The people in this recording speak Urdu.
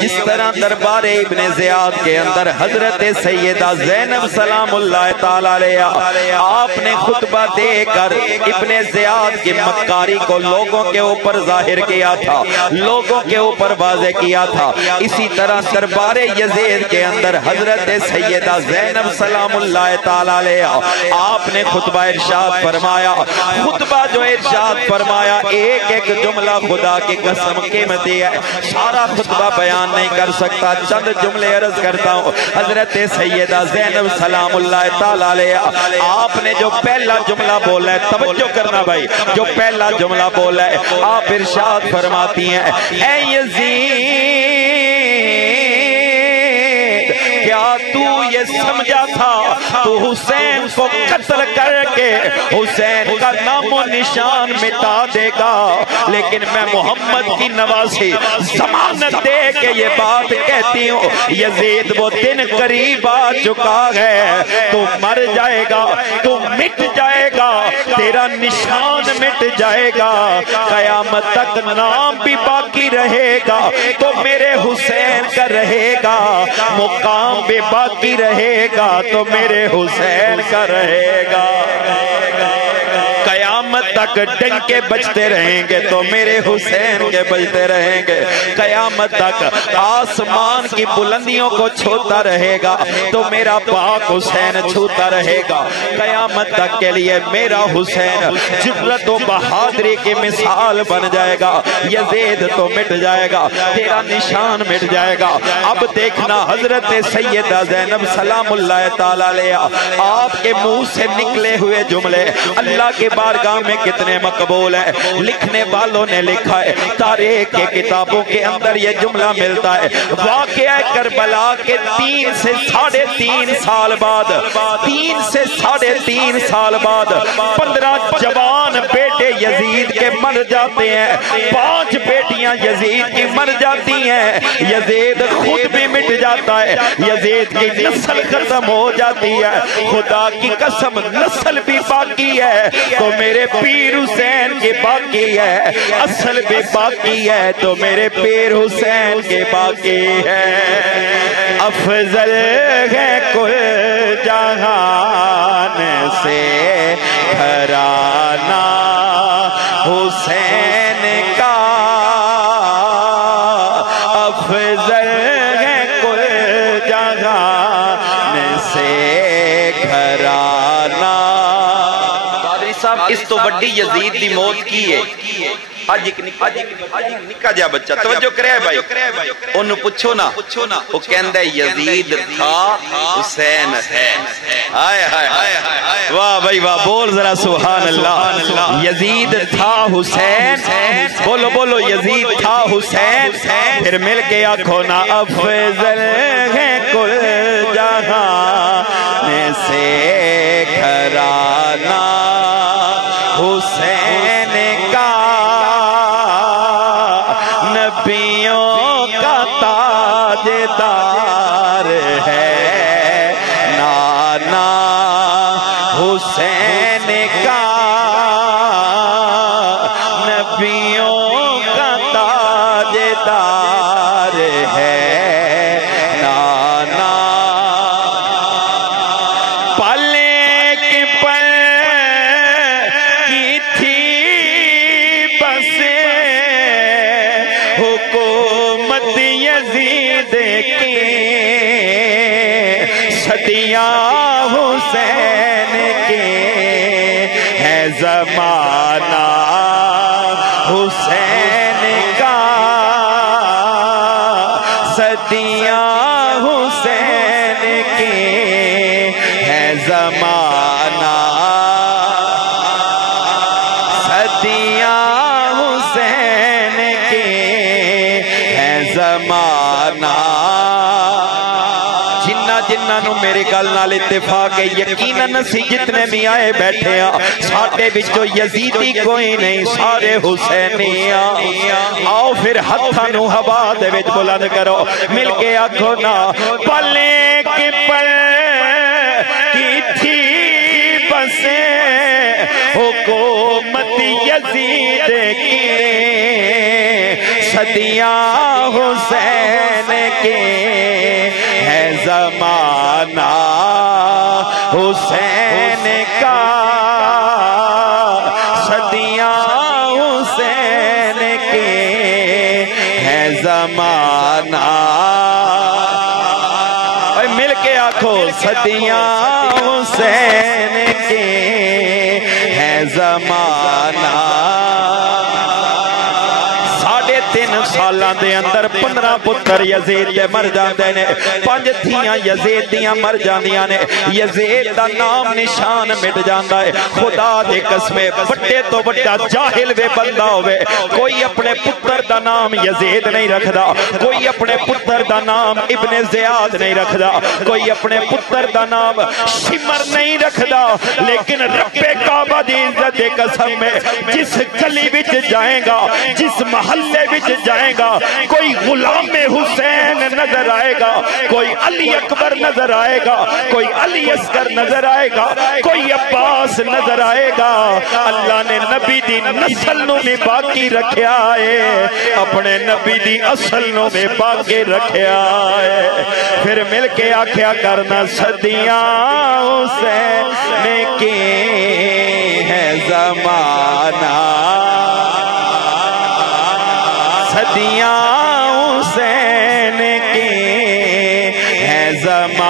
جس طرح دربار ابن زیاد کے اندر حضرت سیدہ زینب سلام اللہ تعالیٰ علیہ آپ نے خطبہ دے کر ابن زیاد کی مکاری کو لوگوں کے اوپر ظاہر کیا تھا، لوگوں کے اوپر واضح کیا تھا، اسی طرح دربار یزید کے اندر حضرت سیدہ زینب سلام اللہ تعالیٰ علیہ آپ نے خطبہ ارشاد فرمایا۔ خطبہ جو ارشاد فرمایا ایک ایک جملہ خدا کی قسم قیمتی ہے، سارا خطبہ بیان نہیں کر سکتا، چند جملے عرض کرتا ہوں۔ حضرت سیدہ زینب سلام اللہ تعالیٰ علیہ آپ نے جو پہلا جملہ بولا ہے، توجہ کرنا بھائی، جو پہلا جملہ بولا ہے آپ ارشاد فرماتی ہیں، اے یزید کیا تو یہ سمجھا تھا تو حسین کو قتل کر کے حسین کا نام و نشان مٹا دے گا، لیکن میں محمد کی نوازی ضمانت دے کے یہ بات کہتی ہوں، یزید وہ دن قریب آ چکا ہے، تو مر جائے گا، تو مٹ جائے گا، تیرا نشان مٹ جائے گا، قیامت تک نام بھی باقی رہے گا تو میرے حسین کا رہے گا، مقام بھی باقی رہے گا تو میرے حسین کا رہے گا، قیامت تک ڈنکے بجتے رہیں گے تو میرے حسین کے بجتے رہیں گے، قیامت تک آسمان کی بلندیوں کو چھوتا رہے گا تو میرا پاک حسین چھوتا رہے گا، قیامت تک کے لیے میرا حسین جرت و بہادری کی مثال بن جائے گا، یزید تو مٹ جائے گا، تیرا نشان مٹ جائے گا۔ اب دیکھنا حضرت سیدہ زینب سلام اللہ تعالیٰ علیہ آپ کے منہ سے نکلے ہوئے جملے اللہ کے بارگاہ میں کتنے مقبول ہیں۔ لکھنے والوں نے لکھا ہے، تاریخ کے کتابوں کے اندر یہ جملہ ملتا ہے، واقعہ کربلا کے 3 سے 3.5 سال بعد 3 سے 3.5 سال بعد 15 جوان بیٹے یزید کے مر جاتے ہیں، 5 بیٹیاں یزید کی مر جاتی ہیں، یزید خود بھی مٹ جاتا ہے، یزید کی نسل ختم ہو جاتی ہے، خدا کی قسم نسل بھی باقی ہے تو میرے پیر حسین کے باقی ہے، اصل بھی باقی ہے تو میرے پیر حسین کے باقی ہے، افضل ہے کل جہان سے گھرانہ حسین کا، افضل ہے کل جہان سے گھرانہ۔ قادری صاحب اس تو بڑی یزید دی موت کی ہے، آج ایک نکا جا بچہ توجہ کرے بھائی، انہوں پوچھو نا، وہ کہندہ یزید تھا حسین ہے، آئے آئے واہ بھائی واہ، بول ذرا سبحان اللہ، یزید تھا حسین، بولو بولو یزید تھا حسین، پھر مل کے آنکھوں نا، افضل ہے کل جہان سے گھرانہ حسین کا، نبیوں کا تاجدار ہے نانا حسین کا، نبیوں کا تاجدار ہے نانا، پلے کی پل کی تھی بس حکومت یزید کی، صدیاں حسین کے ہے زمانہ حسین کا، صدیاں حسین کے ہے زمانہ، صدیاں حسین کے ہے زمانہ۔ جنہاں میرے گل نال اتفاق ہے، یقیناً اسی جتنے بھی آئے بیٹھے ہیں ساڈے وچوں یزیدی کوئی نہیں، سارے حسینی آؤ پھر ہتھاں نو ہوا دے وچ بلند کرو، مل کے آکھو نا، پلے کی پل کی تھی بس حکومت یزید کی، صدیاں حسین کے ہے زمانہ حسین کا صدیاں حسین کے ہے زمانہ مل کے آنکھوں صدیاں حسین کے ہے زمانہ 3.5 سالاں دے اندر 15 پتر یزید دے مر جاندے نے 5 دھیاں یزید دیاں مر جاندیاں نے یزید دا نام نشان مٹ جاندا ہے خدا دے قسمے بڑے تو بڑا جاہل وے بندہ ہوئے کوئی اپنے پتر دا نام یزید نہیں رکھدا کوئی اپنے پتر دا نام ابن زیاد نہیں رکھدا کوئی اپنے پتر دا نام شمر نہیں رکھدا لیکن رب کعبہ دی عزت دے قسم میں جس گلی وچ جائے گا جس محلے وچ جائے گا کوئی غلام حسین نظر آئے گا کوئی علی اکبر نظر آئے گا کوئی علی اصغر نظر آئے گا کوئی عباس نظر آئے گا اللہ نے نبی دی نسل نو میں باقی رکھیا ہے اپنے نبی دی اصل نو میں باقی رکھیا ہے پھر مل کے آکھیا کرنا صدیاں حسین کے ہے زمانہ صدیاں حسین کے ہے زمانہ